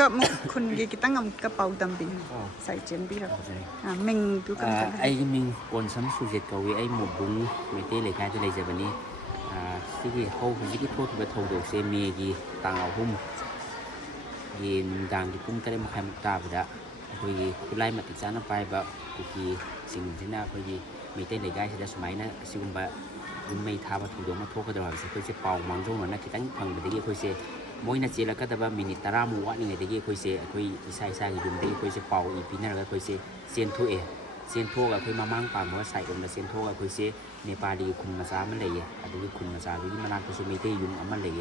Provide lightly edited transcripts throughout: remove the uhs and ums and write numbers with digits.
ก็มุกคุณกีตั้งงกระเป๋าดำบินใส่เจมบีแล้วมิงดูกันไอ้มิงคนซ้ำสุดเจ็ดกวีไอ้หมดบุ้งไม่ได้เลยการจะเลยจะวันนี้ที่กี่เขาที่กี่โทษไปทงโดดเซมีกี่ต่างเอาหุ้มกี่ดังกี่ปุ้งก็ได้มาใครมาตาไปละคุยคุณไล่มาติดจานไปแบบคุยสิ่งที่น่าคุยไม่ได้เลยการที่จะสมัยนั้นสิ่งแบบไม่ทำมาถูกโดนมาโทษก็จะว่าคุยจะเป่ามังจงหน่อยนะคิดตั้งพังไปได้กี่คุยเสียมวยนัดเจแล้วก็แต่ว่ามินิตารามัวนี่ไงแต่กี้คุยเสียคุยใส่ยุ่งได้คุยจะเป่าอีพีนั่นแล้วคุยเสียเซียนทั่วเซียนทั่วก็คุยมามั่งป่ามัวใส่อมแล้วเซียนทั่วก็คุยเสียเนปาลีคุณมาซามันเลยอะดูที่คุณมาซาดูที่มันนานคุยไม่ได้ยุ่งมันเลย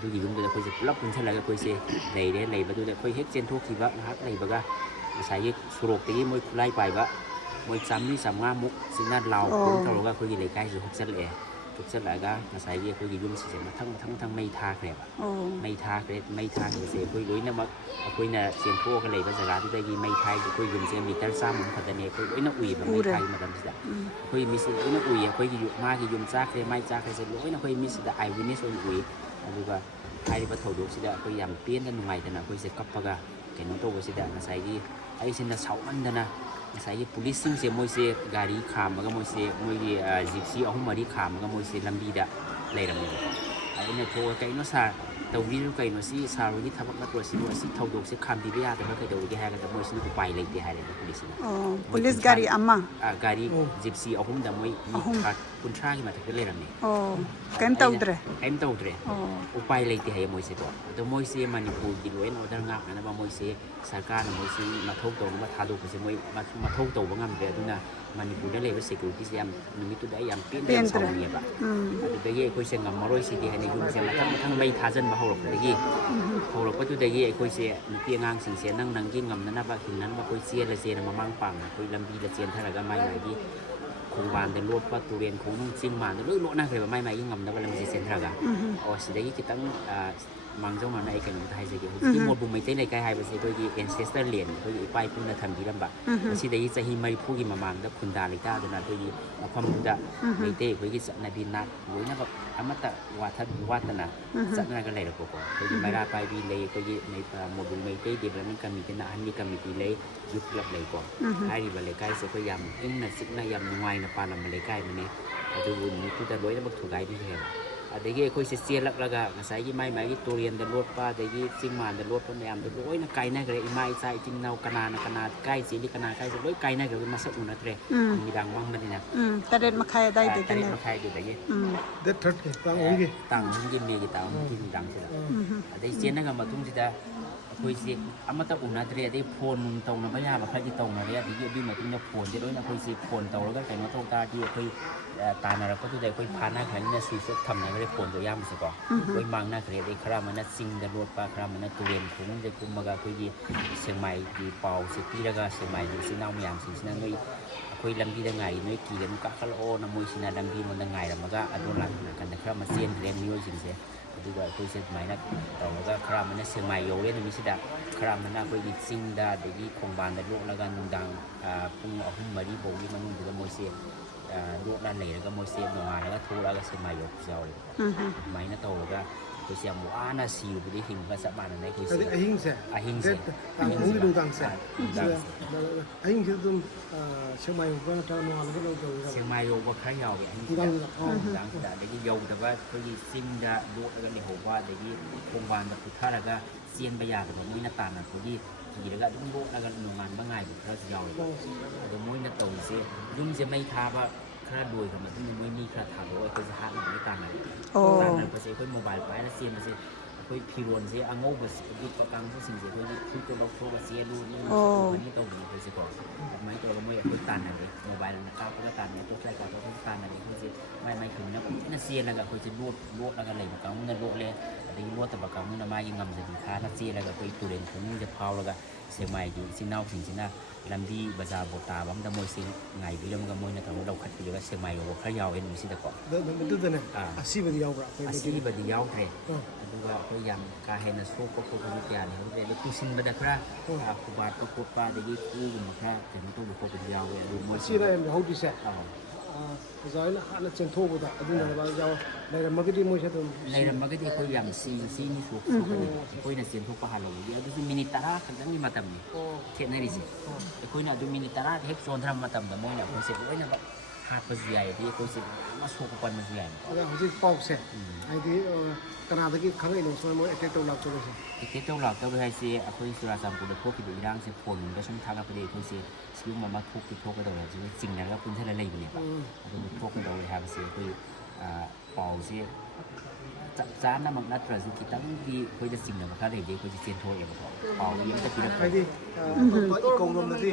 ดูที่ยุ่งก็จะคุยจะรับคุณเท่าไรก็คุยเสียเลยได้เลยมาดูแต่คุยเฮ็ดเซียนทั่วคิดว่านะครับเลยบ้างก็ใส่สุรกแต่กี้มวยไล่ไปว่ามวยซ้ำนี่ซ้ำง่ามุกสิ่งนั้นเราคุณเราก็คุยเลยใกล้สุดทุกเส้นเลยทุกเส้นเลยก็มาใส่ยี่คุยยุ่งเสียมาทั้งไม่ทาเกลียบไม่ทาเกลียบไม่ทาเสียคุยลุยนะมาคุยน่ะเสียงทั่วกันเลยภาษาที่ได้ยี่ไม่ทายคุยยุ่งเสียมีแต่ซ้ำมันพัฒนาคุยน่ะอุ่ยแบบไม่ทายมาทำสิ่งคุยมีสิ่งน่ะอุ่ยคุยยุ่งมากยุ่งจ้าเกลียไม่จ้าเกลียเสียลุยน่ะคุยมีสิ่งไอวินิสอุ่ยดูว่าไอ้ที่พัฒนาดูสิ่งคุยยำเปลี่ยนกันใหม่แต่น่ะคุยเสกกับปะกะแกน้องโตสิ่งมาใส่ยี่ไอ้สิ่งน่ะเสาอันนั้นนะsaya polis sih mau sih gari kham juga mau sih mau gypsy aku mau di kham juga mau sih lambi dah lain lagi. Ini tuh kayak no sa tahu video kayak no sih saru di tempat nak sih tahu dok sih kham di dia tapi kayak tahu dia hari itu mau sih aku pai lagi hari itu polis ini. Oh, polis gari amma. Gari gypsy aku dah mau kuntra gimana tapi lain lagi. Oh, kamu tahu deh? Kamu tahu deh. Aku pai lagi hari mau sih tu. Itu mau sih Manipur di luar order ngak, karena mau sih sarkar mau sih mathau tahu mau thadu sih mau mathau tahu bangam dia tu na Manipur dah lepas security sih yang numi tu dah yang pindah sama dia pak. Tapi bagi aku sih ngam maroi sih dia ni jumpa sih matang mai thajan bah horok lagi. Horok tu bagi aku sih numi ngang sing sih nang gin ngam nana pak hinan pak aku sih lah sih nama mangpang aku lambi lah sih thara gamai lagi. Kung ban dan luar pak tulen kung sing man lu lu na kayak mai ngam dah lambi sih thara. Oh sedagi kita mang trong mà này cái người Thái gì cái một vùng mấy tên này cái hai bữa sẽ coi cái ancestor liền coi cái pai pun là thầm gì lắm bạn, chỉ đấy sẽ hi mấy phu gì mà mang đó khun đà lấy ta rồi là coi gì mà không được đã mấy tên coi cái sẵn này bin nát với nóแบบamata watana sẵn này cái này là của coi cái máy ra pai bin lấy coi cái mấy một vùng mấy tên thì là mình cần cái nào anh đi cần mình lấy giúp lập lấy của hai thì lấy cái sẽ coi yam nhưng là sức này yam ngoài là pa là mình lấy cái mình này từ vùng chúng ta đối với một thủ gái đi theo để cái khối sẽ chia lắc là cái gì mai cáiตัวเรียนแต่รถป้าแต่ยี่สิ่งมาแต่รถป้าเนี่ยแต่โอ้ยน่ะไก่น่ะก็เลยไม่ใช่จริงเราขนาดไก่สีนี่ขนาดไก่สุดโอ้ยไก่น่ะก็เป็นมาสักอุ่นนะเตะมีดังบ้างมันเนี่ยแต่เด็ดมาใครได้เด็ดมาใครดูแต่ยี่เด็ดทัดต่างองค์กี่ต่างยี่มีกี่ต่างที่ดังสิละแต่เสียนั่นก็มาทุ่งสิดาคุยเสียอามาตะอุ่นนะเตะได้โพนตรงนะพญาแบบพระที่ตรงนะเนี่ยที่ยี่บีมาทุ่งเนี่ยโพนจะด้วยนะคุยเสียโพนตรงแล้วก็แต่งมาตรงตาที่คุยตาเนี่ยเราก็ตัวใดคุยพาหน้าขันเนี่ยสุดทำเนี่ยไม่ได้โพนตัวย่ำสิก่อนคุยมังหน้าเกลียดไอ้ครามันน่ะซิงแต่รถปลาครามันน่ะตัวเรียนคุ้งจะคุ้มมากคุยยี่เชียงใหม่ยี่เป่าสิปีแล้วก็เชียงใหม่ยี่สิน้ำยามสินั่นนุ้ยคุยลำดีได้ไงนุ้ยกี่กันมุกคาร์โอน้ำมวยสินาลำดีมันได้ไงแล้วมันก็อนุรักษ์กันแต่ครามันเซียนเรียนนุ้ยสิเสียดูว่าคุยเชียงใหม่นะต่อมาก็ครามันน่ะเชียงใหม่โยเล่นมิสดาครามันน่ะคุยยี่ซิงได้เดี๋ยวยี่คงบานแต่ลูกแล้วก็นุ่งดังปุ่งออกหุ่มมาดีโบยี่มันนุ่งถึงกับมวยเซียนลูกด้านเหนือก็มวยเซียนออกมาแล้วก็ทูแล้วก็เชียงใหม่โยเจ้าเลยไม้น่ะโตก็คุยเสียงว่าน่ะสิวไปได้หิมก็สบายนั่นเองคุยเสียงอหิงเสียอหิงเสียต่างองค์ดูต่างเสียอหิงเสียตรงเชียงใหม่ก็จะนอนแล้วก็เราจะเชียงใหม่โยก็คล้ายเหงาอย่างนี้ดังแต่เด็กโยแต่ว่าคุยซิมจะดูแล้วก็เด็กหัวว่าเด็กคงวานแบบพุทธะแล้วก็เซียนไปยาแต่ผมไม่น่าตาหนักคุยกี่แล้วก็ดุ้งโบแล้วก็หนุ่มงานบ้างไงบุตรเราจะยาวแต่มวยน่าโตเสียยุ่งจะไม่ทาว่าข้าดูกับมันที่มันมีข้าถามว่าคือจะหาหนังไม่ต่างกันต่างกันเพราะเสียค่อยโมบายไปแล้วเสียมันเสียค่อยพิรวนเสียอ่างโง่แบบยุบประกันผู้สิ่งเสียค่อยคุยตัวเราโทรกับเสียดูนี่มันนี่ตัวนี้ค่อยเสียก่อนไม่ตัวเราไม่ค่อยต่างกันเลยโมบายเราเนี่ยก้าวก็ต่างเนี่ยพวกใช้กับพวกต่างกันเลยค่อยเสียไม่ถึงนะนั่นเสียแล้วก็ค่อยจะลวดแล้วก็เลยประกันมันลวดเลยแต่ยิ่งลวดแต่ประกันมันมายิ่งงำสินค้านั่นเสียแล้วก็ค่อยตัวเด่นของมันจะพาวแล้วก็เสียใหม่ดีสิ่งเน่าสิ่งน่าลำดีบาจาบตาบัมดมวยสิ่งไงวิลมกับมวยนะครับเราขัดไปเยอะเสียใหม่เราขยาวเอ็นมิสิตะก่อนเดินมันตื้นๆนะอาชีพเดียวปะอาชีพเดียวไทยดูว่าพยายามการเห็นสุขก็คือวิทยาเนี่ยเราได้คุยสิ่งบัดครับครูบาก็ครูป้าได้ยิ่งคุยมาครับถึงต้องบุคคลเดียวเลยดูมวยอาชีพอะไรเขาดีเสีย ꯑꯣꯖꯥꯅ ꯍꯥꯟꯅ ꯆꯦꯟꯊꯣꯛꯄꯗ ꯑꯗꯨꯅ ꯌꯥꯎ ꯂꯩꯔꯝꯃꯒꯗꯤ ꯃꯣꯏꯁꯨ ꯑꯗꯨꯝ ꯂꯩꯔꯝꯃꯒꯗꯤ ꯑꯩꯈꯣꯏ ꯌꯥꯝ ꯁꯤꯅꯤ ꯁꯣꯛꯀꯅꯤ ꯑꯩꯈꯣꯏꯅ ꯆꯦꯟꯊꯣꯛꯄ ꯍꯥꯜꯍꯧꯕꯒꯤ ꯑꯗꯨꯁꯨ ꯃꯤꯅꯤꯠ 10 ꯈꯛꯇꯪꯒꯤ ꯃꯇꯝꯅꯤ ꯈꯦꯠꯅꯔꯤꯁꯦ ꯑꯩꯈꯣꯏꯅ ꯑꯗꯨ ꯃꯤꯅꯤꯠ 10 ꯍꯦꯛ ꯆꯣꯟꯊꯔꯕ ꯃꯇꯝꯗ ꯃꯣꯏꯅ ꯑꯩꯈꯣꯏꯁꯦ ꯂꯣꯏꯅꯃꯛ ꯍꯥꯠꯄꯁꯨ ꯌꯥꯏ ꯑꯗꯩ ꯑꯩꯈꯣꯏꯁꯦ ꯑꯃ ꯁꯣꯛꯄ ꯄꯟꯕꯁꯨ ꯌꯥꯏ ꯑꯗ ꯍꯧꯖꯤꯛ ꯄꯥꯎꯁꯦ ꯍꯥꯏꯗꯤ ꯀꯅꯥꯗꯒꯤ ꯈꯪꯉꯛꯏꯅꯣ ꯁꯨꯃꯥꯏꯅ ꯃꯣꯏ ꯑꯦꯇꯦꯛ ꯇꯧ ꯂꯥꯛꯇꯧꯔꯤꯁꯦ ꯑꯦꯇꯦꯛ ꯇꯧ ꯂꯥꯛꯇꯕ ꯍꯥꯏꯁꯦ ꯑꯩꯈꯣꯏ ꯆꯨꯔꯥꯆꯥꯟꯄꯨꯔꯗ ꯊꯣꯛꯈꯤꯕ ꯏꯔꯥꯡꯁꯦ ꯐꯣꯟꯗ ꯁꯨꯝ ꯊꯥꯒꯠꯄꯗꯤ ꯑꯩꯈꯣꯏꯁꯦ ꯁꯤꯒꯨꯝꯕ ꯑꯃ ꯊꯣꯛꯀꯗꯧꯔꯦ ꯍꯧꯖꯤꯛ ꯆꯤꯡꯅꯔꯒ ꯄꯨꯟꯁꯤꯜꯂ ꯂꯩꯕꯅꯦꯕ ꯑꯗꯨꯕꯨ ꯊꯣꯛꯀꯗꯧꯔꯦ ꯍꯥꯏꯕꯁꯦ ꯑꯩꯈꯣꯏ ꯄꯥꯎꯁꯦ ꯆꯞ ꯆꯥꯅꯃꯛ ꯅꯠꯇ꯭ꯔꯁꯨ ꯈꯤꯇꯪꯗꯤ ꯑꯩꯈꯣꯏꯗ ꯆꯤꯡꯅꯕ ꯈꯔ ꯂꯩꯕꯗꯤ ꯑꯩꯈꯣꯏꯁꯦ ꯆꯦꯟꯊꯣꯛꯑꯦꯕꯀꯣ ꯄꯥꯎꯗꯤ ꯑꯝꯇ ꯄꯤꯔꯛꯇ꯭ꯔꯦ ꯍꯥꯏꯗꯤ ꯑꯇꯣꯞꯄ ꯏꯀꯧꯔꯣꯝꯗꯗꯤ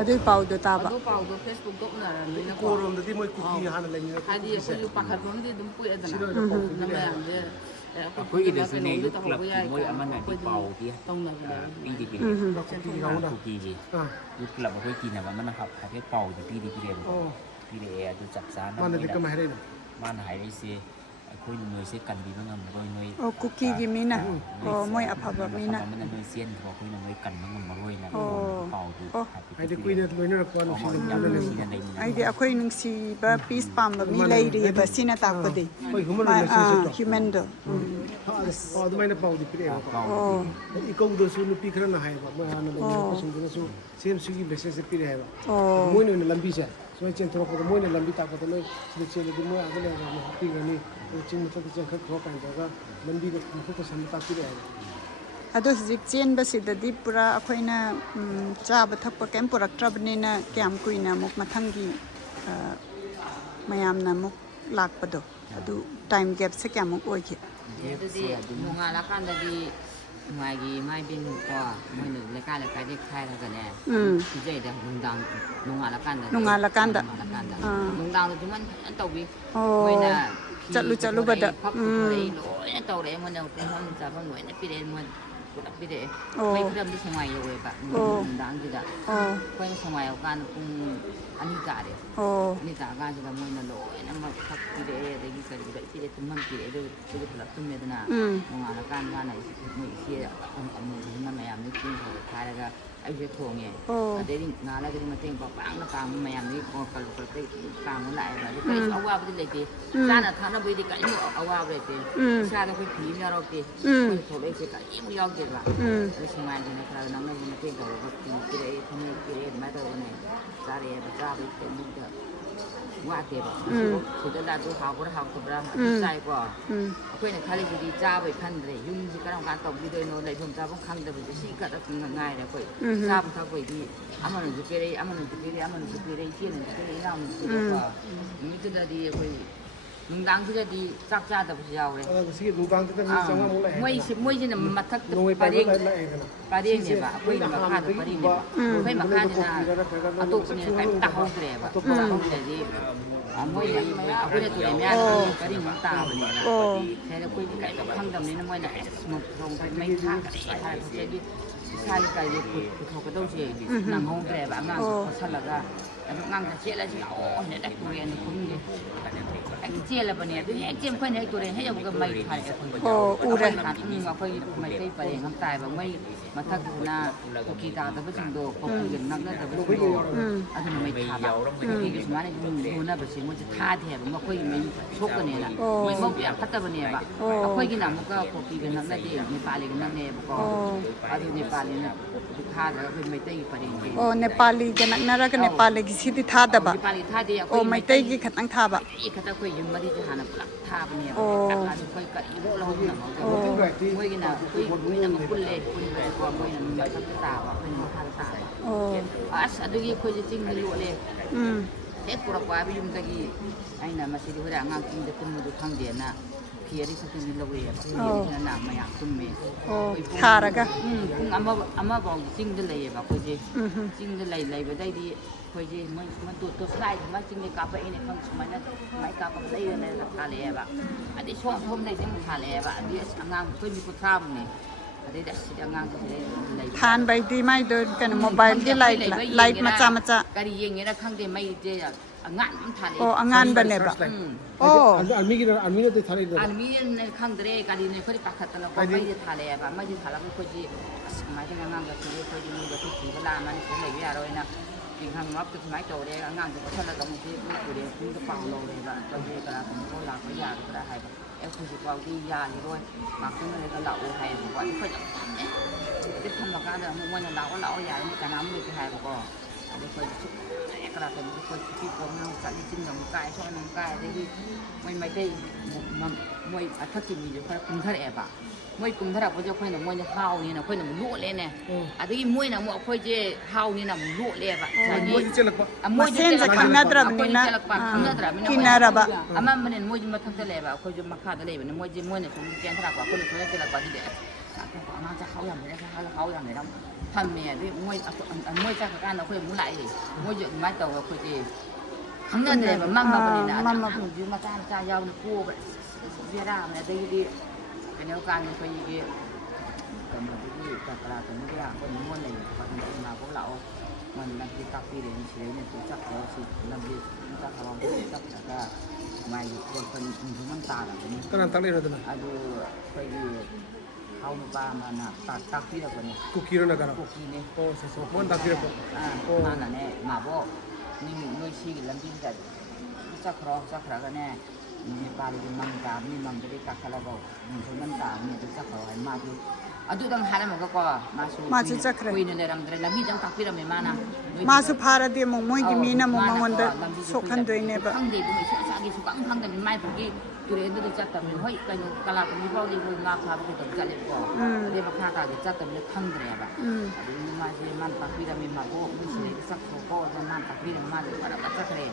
ꯑꯗꯨꯏ ꯄꯥꯎꯗꯣ ꯇꯥꯕ ꯑꯗꯨ ꯄꯥꯎꯗꯣ ꯐꯦꯁꯕꯨꯛꯇ ꯎꯅꯔꯕꯅꯤꯅꯀꯣ ꯏꯀꯧꯔꯣꯝꯗꯗꯤ ꯃꯣꯏ ꯀꯨꯀꯤ ꯍꯥꯟꯅ ꯂꯩꯃꯤꯟꯅ ꯍꯥꯏꯗꯤ ꯑꯩꯈꯣꯏꯁꯨ ꯄꯥꯈꯠꯄꯝꯗꯤ ꯑꯗꯨꯝ ꯄꯣꯛꯑꯦꯗꯅ ꯁꯤꯗ ꯑꯣꯏꯅ ꯄꯥꯎ ꯑꯗꯨꯅ ꯄꯤꯕꯤꯔꯛꯑꯦ ꯃꯌꯥꯝꯁꯦ ꯑꯩꯈꯣꯏꯒꯤꯗꯁꯨꯅꯦ ꯌꯨꯠ ꯇꯧꯍꯧꯕ ꯀ꯭ꯂꯕꯀꯤ ꯌꯥꯏ ꯃꯣꯏ ꯑꯃꯅꯗꯤ ꯑꯩꯈꯣꯏꯗꯤ ꯄꯥꯎꯗꯤ ꯇꯧꯅꯕꯅꯦꯕ ꯄꯤꯗꯤ ꯄꯤꯔꯛꯑꯦ ꯀꯨꯀꯤꯒꯤ ꯀꯥꯡꯕꯨꯅ ꯀꯨꯀꯤꯒꯤ ꯑꯥ ꯌꯨꯠ ꯀ꯭ꯂꯕ ꯑꯩꯈꯣꯏ ꯇꯤꯟꯅꯕ ꯑꯃꯅ ꯍꯥꯏꯐꯦꯠ ꯄꯥꯎꯗꯤ ꯄꯤꯔꯛꯑꯦꯕꯀꯣ ꯑꯣ ꯄꯤꯔꯛꯑꯦ ꯑꯗꯨ ꯆꯞ ꯆꯥꯅ ꯃꯥꯅꯗꯤ ꯀꯃꯥꯏ ꯍꯥꯏꯔꯛꯏꯅꯣ ꯃꯥꯅ ꯍꯥꯏꯔꯛꯏꯁꯦ ꯑꯩꯈꯣꯏꯅ ꯅꯣꯏꯁꯦ ꯀꯟꯕꯤꯕ ꯉꯝꯃꯔꯣꯏ ꯅꯣꯏ ꯑꯣ ꯀꯨꯀꯤꯒꯤ ꯃꯤꯅ ꯑꯣ ꯃꯣꯏ ꯑꯐꯕ ꯃꯐꯝ ꯃꯤꯅ ꯑꯃꯅ ꯅꯣꯏ ꯆꯦꯟꯈ꯭ꯔꯣ ꯑꯩꯈꯣꯏꯅ ꯅꯣꯏ ꯀꯟꯕ ꯉꯝꯃꯔꯣꯏꯅ ꯑꯣ ꯄꯥꯎꯗꯨ ꯑꯣ ꯍꯥꯏꯗꯤ ꯀꯨꯏꯅ ꯂꯣꯏꯅꯔꯛꯄ ꯌꯥꯝ ꯅꯨꯡꯁꯤꯅꯕ ꯅꯨꯡꯁꯤꯅ ꯍꯥꯏꯗꯤ ꯑꯩꯈꯣꯏ ꯅꯨꯡꯁꯤꯕ ꯄꯤꯁ ꯄꯥꯝꯕ ꯃꯤ ꯃꯥꯅꯦ, ꯂꯩꯔꯤꯑꯕ ꯍꯥꯏꯗꯤ, ꯁꯤꯅ ꯇꯥꯛꯄꯗꯤ ꯍꯣꯏ ꯍ꯭ꯌꯨꯃꯟ ꯔꯤꯂꯦꯁꯟꯁꯤꯞꯇꯣ ꯍ꯭ꯌꯨꯃꯦꯟꯗꯣ ꯑꯗꯨꯃꯥꯏꯅ ꯄꯥꯎꯗꯤ ꯄꯤꯔꯛꯑꯦꯕꯀꯣ ꯑꯣ ꯏꯀꯧꯗꯁꯨ ꯅꯨꯄꯤ ꯈꯔꯅ ꯍꯥꯏꯌꯦꯕ ꯃꯣꯏ ꯍꯥꯟꯅ ꯑꯣ ꯂꯩꯃꯤꯟꯅꯕꯁꯤꯡꯗꯨꯅꯁꯨ ꯁꯦꯝ ꯁꯤꯒꯤ ꯃꯦꯁꯦꯖꯁꯦ ꯄꯤꯔꯛꯑꯦꯕ ꯑꯗꯣ ꯑꯣ ꯃꯣꯏꯅ ꯑꯣꯏꯅ ꯂꯝꯕꯤꯁꯦ ꯁꯨꯃꯥꯏꯅ ꯆꯦꯟꯊꯣꯔꯛꯄꯗ ꯃꯣꯏꯅ ꯂꯝꯕꯤ ꯇꯥꯛꯄꯗ ꯅꯣꯏ ꯁꯤꯗ ꯆꯦꯜꯂꯗꯤ ꯃꯣꯏ ꯑꯥꯗ ꯂꯩꯔꯒ ꯍꯥꯞꯄꯤꯒꯅꯤ ꯑꯗꯨ ꯆꯤꯡ ꯃꯊꯛꯇ ꯆꯦꯟꯈꯠꯈ꯭ꯔꯣ ꯀꯥꯏꯅ ꯇꯧꯔꯒ ꯂꯝꯕꯤꯗ ꯃꯈꯨꯠꯇ ꯁꯝꯅ ꯇꯥꯛꯄꯤꯔꯛꯑꯦꯕ ꯑꯗꯣ ꯍꯧꯖꯤꯛ ꯆꯦꯟꯕꯁꯤꯗꯗꯤ ꯄꯨꯔꯥ ꯑꯩꯈꯣꯏꯅ ꯆꯥꯕ ꯊꯛꯄ ꯀꯩꯝ ꯄꯨꯔꯛꯇ꯭ꯔꯕꯅꯤꯅ ꯀꯌꯥꯝ ꯀꯨꯏꯅ ꯑꯃꯨꯛ ꯃꯊꯪꯒꯤ ꯃꯌꯥꯝꯅ ꯑꯃꯨꯛ ꯂꯥꯛꯄꯗꯣ ꯑꯗꯨ ꯇꯥꯏꯝ ꯒꯦꯞꯁꯦ ꯀꯌꯥꯃꯨꯛ ꯑꯣꯏꯈꯤ ꯑꯗꯨꯗꯤ ꯅꯣꯡꯉꯥꯜꯂꯀꯥꯟꯗꯗꯤ ꯃꯥꯒꯤ ꯃꯥꯏꯕꯤꯟꯀꯣ ꯃꯣꯏꯅ ꯂꯩꯀꯥꯏ ꯂꯩꯀꯥꯏꯗꯒꯤ ꯈꯥꯏꯔꯒꯅꯦ ꯄꯤꯖꯩꯗ ꯅꯨꯡꯗꯥꯡ ꯅꯣꯡꯉꯥꯜꯂꯀꯥꯟꯗ ꯅꯣꯡꯉꯥꯜꯂꯀꯥꯟꯗ ꯅꯨꯡꯗꯥꯡꯗꯁꯨ ꯃꯣꯏꯅ ꯐꯖꯅ ꯇꯧꯕꯤ ꯑꯣ ꯃꯣꯏꯅ ꯆꯠꯂꯨꯕꯗ ꯐꯛ ꯄꯨꯊꯣꯔꯛꯏ ꯂꯣꯏꯅ ꯇꯧꯔꯛꯑꯦ ꯃꯣꯏꯅ ꯇꯨꯝꯐꯝ ꯆꯥꯐꯝ ꯂꯣꯏꯅ ꯄꯤꯔꯛꯑꯦ ꯃꯣꯏ ꯄꯨꯂꯞ ꯄꯤꯔꯛꯑꯦ ꯑꯩꯈꯣꯏ ꯈꯨꯗꯝꯗꯤ ꯁꯦꯡꯃꯥꯏ ꯌꯧꯋꯦꯕ ꯅꯨꯡꯗꯥꯡꯁꯤꯗ ꯑꯣ ꯑꯩꯈꯣꯏꯅ ꯁꯦꯡꯃꯥꯏ ꯌꯧꯀꯥꯟꯗ ꯄꯨꯡ 2 ꯇꯥꯔꯦ ꯑꯣ 2 ꯇꯥꯀꯥꯟꯁꯤꯗ ꯃꯣꯏꯅ ꯂꯣꯏꯅꯃꯛ ꯐꯛ ꯄꯤꯔꯛꯑꯦ ꯑꯗꯒꯤ ꯀꯔꯤ ꯄꯤꯔꯛꯑꯦ ꯇꯨꯝꯐꯝ ꯄꯤꯔꯛꯑꯦ ꯑꯗꯨ ꯑꯩꯈꯣꯏꯁꯨ ꯄꯨꯂꯞ ꯇꯨꯝꯃꯦꯗꯅ ꯅꯣꯡꯉꯥꯜꯂꯀꯥꯟꯗ ꯃꯥꯅ ꯃꯣꯏ ꯏꯆꯦ ꯑꯃꯨꯕꯁꯤꯅ ꯃꯌꯥꯝꯗꯒꯤ ꯆꯦꯡ ꯈꯔ ꯈꯥꯏꯔꯒ ꯑꯩꯁꯦ ꯊꯣꯡꯉꯦ ꯑꯗꯩꯗꯤ ꯉꯥꯜꯂꯒꯗꯤ ꯃꯇꯦꯡ ꯄꯥꯡꯕ ꯃꯌꯥꯝꯗꯒꯤ ꯀꯜꯂꯛꯇꯩ ꯄꯥꯡꯕ ꯂꯥꯛꯑꯦꯕ ꯑꯗꯨ ꯀꯔꯤꯁꯨ ꯑꯋꯥꯕꯗꯤ ꯂꯩꯇꯦ ꯆꯥꯅ ꯊꯛꯅꯕꯒꯤꯗꯤ ꯀꯔꯤꯁꯨ ꯑꯋꯥꯕ ꯂꯩꯇꯦ ꯏꯁꯥꯗ ꯑꯩꯈꯣꯏ ꯐꯤ ꯑꯃ ꯌꯥꯎꯔꯛꯇꯦ ꯑꯩꯈꯣꯏꯅ ꯊꯣꯛꯂꯛꯏꯁꯦ ꯀꯔꯤꯃꯨꯛ ꯌꯥꯎꯗꯦꯕ ꯑꯗꯨ ꯁꯦꯡꯃꯥꯏꯁꯤꯅ ꯈꯔ ꯅꯪꯅꯕ ꯃꯇꯦꯡ ꯇꯧꯔꯒ ꯐꯤ ꯄꯤꯔꯛꯑꯦ ꯐꯅꯦꯛ ꯄꯤꯔꯛꯑꯦ ꯑꯗꯨꯃꯥꯏꯅ ꯇꯧꯔꯒꯅꯦ ꯆꯥꯔꯛꯑꯦꯕ ꯆꯥꯕꯒꯤ ꯀꯩꯝꯇ ꯋꯥꯠꯇꯦꯕ ꯁꯤꯗ ꯑꯗꯨ ꯍꯥꯎꯕ꯭ꯔꯥ ꯍꯥꯎꯇꯕ꯭ꯔꯥ ꯑꯗꯨ ꯆꯥꯏꯀꯣ ꯑꯩꯈꯣꯏꯅ ꯈꯜꯂꯤꯁꯤꯗꯤ ꯆꯥꯕꯩ ꯈꯟꯗ꯭ꯔꯦ ꯌꯨꯝꯁꯤ ꯀꯔꯝ ꯀꯥꯟꯗ ꯇꯧꯕꯤꯗꯣꯏꯅꯣ ꯂꯩꯐꯝ ꯆꯥꯐꯝ ꯈꯪꯗꯕꯁꯦ ꯁꯤ ꯈꯛꯇ ꯉꯥꯏꯔꯦ ꯑꯩꯈꯣꯏ ꯆꯥꯕ ꯊꯛꯄꯩꯗꯤ ꯑꯃꯅꯁꯨ ꯄꯤꯔꯛꯏ ꯑꯃꯅꯁꯨ ꯄꯤꯔꯛꯏ ꯑꯃꯅꯁꯨ ꯄꯤꯔꯛꯏ ꯏꯆꯦꯅꯁꯨ ꯄꯤꯔꯛꯏ ꯏꯅꯥꯎꯅꯁꯨ ꯄꯤꯔꯛꯄ ꯅꯨꯃꯤꯠꯇꯨꯗꯗꯤ ꯑꯩꯈꯣꯏ ꯅꯨꯡꯗꯥꯡꯁꯤꯗꯗꯤ ꯆꯥꯛ ꯆꯥꯗꯕꯁꯨ ꯌꯥꯎꯔꯦ ꯉꯁꯤꯒꯤ ꯅꯨꯡꯗꯥꯡꯗꯨꯗ ꯃꯤ ꯆꯥꯝꯃꯉꯥꯃꯨꯛ ꯂꯥꯛꯑꯦ ꯃꯣꯏꯁꯤꯅ ꯃꯊꯛꯇ ꯅꯣꯡꯃꯩ ꯄꯥꯏꯕ ꯂꯥꯛꯑꯦꯗꯅ ꯄꯔꯦꯡꯅꯦꯕ ꯑꯩꯈꯣꯏꯒꯤ ꯃꯈꯥꯗ ꯄꯔꯦꯡꯅꯦꯕ ꯑꯩꯈꯣꯏ ꯃꯈꯥꯁꯤꯅ ꯑꯇꯣꯞꯄꯅꯤꯅ ꯀꯔꯤꯝ ꯇꯥꯍꯧꯗ꯭ꯔꯦꯕ ꯇꯥꯍꯧꯗ꯭ꯔꯗꯤ ꯃꯣꯏꯅ ꯑꯩꯈꯣꯏꯅ ꯇꯨꯔꯦꯟ ꯃꯌꯥꯗ ꯄꯔꯦꯡ ꯇꯥꯕꯅꯦꯕ ꯁꯤꯗ ꯑꯩꯈꯣꯏꯗꯤ ꯀꯔꯤꯝꯇ ꯈꯪꯗꯕꯅꯤꯅ ꯃꯣꯏꯅ ꯃꯩ ꯊꯥꯈ꯭ꯔꯦ ꯍꯥꯏꯔꯛꯄꯗꯒꯤ ꯏꯁꯥꯒꯤ ꯀꯔꯤ ꯄꯨꯊꯣꯛꯀꯗꯧꯁꯦ ꯅꯪꯍꯧꯗ꯭ꯔꯦꯕ ꯑꯉꯥꯡꯁꯦ ꯈꯣꯠꯁꯜꯂꯒ ꯑꯗꯨ ꯑꯉꯥꯡꯁꯦ ꯆꯦꯜꯂꯁꯤ ꯂꯥꯛꯑꯣ ꯍꯦꯛꯇ ꯇꯨꯔꯦꯟ ꯈꯨꯟꯁꯦ ꯍꯦꯛ ꯆꯦꯜꯂꯕꯅꯦ ꯑꯗꯨ ꯍꯦꯛ ꯑꯩꯈꯣꯏꯅ ꯍꯦꯛ ꯇꯨꯔꯦꯟ ꯍꯦꯛ ꯌꯧꯕꯒ ꯃꯩ ꯊꯥꯔꯛꯑꯦ ꯎꯔꯦ ꯑꯩꯈꯣꯏꯃꯩꯇꯩ ꯄꯔꯦꯡ ꯑꯃ ꯇꯥꯏꯕ ꯃꯩ ꯃꯊꯛꯇꯨꯅ ꯀꯨꯀꯤ ꯇꯥꯗꯕꯁꯤꯡꯗꯣ ꯀꯨꯀꯤꯒ ꯅꯛꯅꯗꯕꯁꯤꯡꯗꯣ ꯑꯗꯨꯅ ꯃꯩ ꯊꯥꯕ ꯀꯨꯀꯤꯒ ꯁꯨꯃꯥꯏꯅ ꯌꯨꯝ ꯂꯣꯟꯅꯕꯁꯦ ꯃꯣꯏꯁꯦ ꯊꯥꯗꯦ ꯍꯥꯏꯕ ꯃꯈꯣꯏꯒꯤ ꯃꯌꯨꯝ ꯁꯣꯛꯀꯅꯦꯅ ꯃꯣꯏ ꯃꯧ ꯌꯥꯝ ꯐꯠꯇꯕꯅꯦꯕ ꯑꯩꯈꯣꯏꯒꯤꯅ ꯑꯃꯨꯛꯀ ꯀꯨꯀꯤꯒ ꯅꯛꯅꯗꯦ ꯅꯦꯄꯥꯂꯤꯒ ꯅꯛꯅꯩꯑꯕꯀꯣ ꯑꯗꯨ ꯅꯦꯄꯥꯂꯤꯅ ꯊꯥꯗ꯭ꯔꯒ ꯑꯩꯈꯣꯏ ꯃꯩꯇꯩꯒꯤ ꯄꯔꯦꯡꯁꯦ ꯑꯣ ꯅꯦꯄꯥꯂꯤꯒ ꯅꯛꯅꯔꯒ ꯅꯦꯄꯥꯂꯤꯒꯤ ꯁꯤꯗꯤ ꯊꯥꯗꯕ ꯅꯦꯄꯥꯂꯤ ꯊꯥꯗꯦ ꯑꯣ ꯑꯩꯈꯣꯏ ꯃꯩꯇꯩꯒꯤ ꯈꯛꯇꯪ ꯊꯥꯕ ꯃꯩꯇꯩꯒꯤ ꯈꯛꯇ ꯑꯩꯈꯣꯏ ꯌꯨꯝ ꯃꯔꯤꯁꯦ ꯍꯥꯟꯅ ꯄꯨꯂꯞ ꯊꯥꯕꯅꯦꯕ ꯑꯣ ꯑꯩꯈꯣꯏ ꯀꯔꯤꯐꯧ ꯂꯧꯍꯧꯕ ꯉꯝꯍꯧꯗꯕ ꯃꯣꯏꯒꯤꯅ ꯑꯩꯈꯣꯏ ꯂꯣꯏꯅꯃꯛ ꯄꯨꯜꯂꯦ ꯄꯨꯟꯕꯁꯤꯀꯣ ꯃꯣꯏꯅ ꯃꯊꯛꯇ ꯇꯥꯕ ꯑꯩꯈꯣꯏꯅ ꯃꯈꯥꯗ ꯇꯥꯕ ꯑꯣ ꯑꯁ ꯑꯗꯨꯒꯤ ꯑꯩꯈꯣꯏꯁꯦ ꯆꯤꯡꯗ ꯂꯣꯠꯂꯦ ꯍꯦꯛ ꯄꯨꯔꯛꯄ ꯍꯥꯏꯕ ꯌꯨꯝꯗꯒꯤ ꯑꯩꯅ ꯃꯁꯤꯗꯤ ꯍꯣꯔꯦꯟ ꯑꯉꯥꯡ ꯆꯤꯡꯗ ꯇꯨꯝꯕꯗꯨ ꯈꯪꯗꯦꯅ ꯐꯤ ꯑꯔꯤ ꯈꯛꯇꯪꯗꯤ ꯂꯧꯔꯛꯑꯦꯕ ꯐꯤ ꯑꯔꯤꯁꯤꯅ ꯃꯌꯥꯝ ꯇꯨꯝꯃꯦ ꯊꯥꯔꯒ ꯄꯨꯡ ꯑꯃ ꯐꯥꯎꯗꯤ ꯆꯤꯡꯗ ꯂꯩꯌꯦꯕ ꯑꯩꯈꯣꯏꯁꯦ ꯆꯤꯡꯗ ꯂꯩꯕꯗꯩꯗꯤ ꯑꯩꯈꯣꯏꯁꯦ ꯃꯣꯏ ꯇꯣꯁꯂꯥꯏꯁꯤꯃ ꯆꯤꯡꯗꯩ ꯀꯥꯞꯄꯛꯏꯅꯦ ꯈꯪ ꯁꯨꯃꯥꯏꯅ ꯀꯥꯞꯄꯒ ꯂꯩꯔꯒ ꯊꯥꯜꯂꯛꯑꯦꯕ ꯑꯗꯩ ꯁꯣꯝꯗꯩꯗꯤ ꯑꯃꯨꯛ ꯊꯥꯜꯂꯛꯑꯦꯕ ꯑꯗꯩ ꯑꯁ ꯑꯉꯥꯡ ꯑꯩꯈꯣꯏ ꯃꯤ ꯀꯨꯟꯊ꯭ꯔꯥꯃꯨꯛꯅꯦ ꯑꯗꯩꯗꯤ ꯑꯁ ꯁꯤꯗꯤ ꯑꯉꯥꯡꯁꯤꯡꯁꯦ ꯂꯩꯕ ꯊꯥꯟꯕꯩꯗꯤ ꯃꯥꯏꯗꯣ ꯀꯩꯅꯣ ꯃꯣꯕꯥꯏꯜꯒꯤ ꯂꯥꯏꯠ ꯃꯆꯥ ꯃꯆꯥ ꯀꯔꯤ ꯌꯦꯡꯉꯦꯅ ꯈꯪꯗꯦ ꯃꯩꯁꯦ ꯑꯉꯥꯟ ꯑꯗꯨꯝ ꯊꯥꯜꯂꯛꯑꯦ ꯑꯣ ꯑꯉꯥꯟꯕꯅꯦꯕ ꯑꯣ ꯑꯥꯔꯃꯤꯅꯗꯤ ꯊꯥꯔꯛꯏꯗꯅ ꯑꯥꯔꯃꯤꯅ ꯈꯪꯗ꯭ꯔꯦ ꯀꯔꯤꯅꯣ ꯑꯩꯈꯣꯏꯗꯤ ꯄꯥꯈꯠꯇꯅꯀꯣ ꯃꯩꯁꯦ ꯊꯥꯜꯂꯛꯑꯦꯕ ꯃꯩꯁꯦ ꯊꯥꯜꯂꯒ ꯑꯩꯈꯣꯏꯁꯤ ꯑꯁ ꯀꯃꯥꯏꯅ ꯑꯉꯥꯡꯒ ꯁꯤꯗꯤ ꯑꯩꯈꯣꯏꯗꯤ ꯃꯤꯒ ꯊꯤꯕ ꯂꯥꯛꯑꯃꯅꯤ ꯁꯤꯗ ꯂꯩꯕ ꯌꯥꯔꯣꯏꯅ จริงทางรับจุดหมายโตเลยงานจุดท่านละต้องที่ผู้เรียนผู้กระเป๋าเราเลยแบบตอนนี้กระดาษผมก็หลักไม่ยากกระดาษไทยแบบคือจุดเราที่ยานี่ด้วยมาขึ้นอะไรก็เหล่าไทยผมว่าที่เขาจะจะทำหลักการเดิมมันเราก็เหล่าใหญ่ในการน้ำมือไทยบอกว่าเดี๋ยวเคยกระดาษผมเคยคิดว่าน้องสัตว์จิ้มน้องกายชอบน้องกายได้ที่ไม่ได้มวยถ้ากินมีอยู่แค่คุณท่าแอบอะมวยกลุ่มท่าแบบว่าจะค่อยหนุ่มมวยจะเข้านี่นะค่อยหนุ่มลุ่เลยเนี่ยอันที่มวยนะมวยค่อยจะเข้านี่นะมันลุ่เลยแบบมวยเจริญกว่า Masenza kinadrabnina kinaraba. Ama manen moj ma thak tale ba ko jum ma kha tale ba moj moj ne sum ken thara kwa ko ne so ne tela kwa di de ama cha khau yam ne cha khau yam ne dam phan me ri moj cha ka na ko mu lai moj ma taw ko ji kham na tale ba mam ma ba ni na ma ju ma cha yaw ne ko ba vi ra ne de di ke ne ka ne ko yi ke ma di ka kala ko ne ya ko mo ne ko ma ko laoมันนักที่ตักที่เรียนเฉยเนี่ยตัวจักเราสินักที่จักเราจักก็มาอยู่คนมันตาแบบนี้ ก็นั่นตั้งเลยนะ อาดูไปดูเขาบ้ามันนะตักที่เราคนนี้ คุกกี้แล้วนะครับ คุกกี้นี่ โอ้สุดๆมันตักที่เรา นั่นแน่มาบอกนี่มือชี้ลำดิ้นจัดจักรอจักรกันแน่มีปลาเป็นมังกรนี่มังจะได้ตักอะไรบอกมันตาเนี่ยจักรให้มาดูAduh tang hana mo ko Masu chakra. Kuy ne ram dre labi jang takpira me mana. Masu phara de mo moi gi mina mo mangonda sokhan doine ba. Khang de bu sa gi su kang khang de mai pagi ture de chat ta me hoi ka no kala ko ni bo de bu ma pha bu de ka le ko. De ba kha ta de chat ta me khang dre ba. Adu ma je man takpira me ma ko mu se sak ko ko man takpira ma de para ba chakre.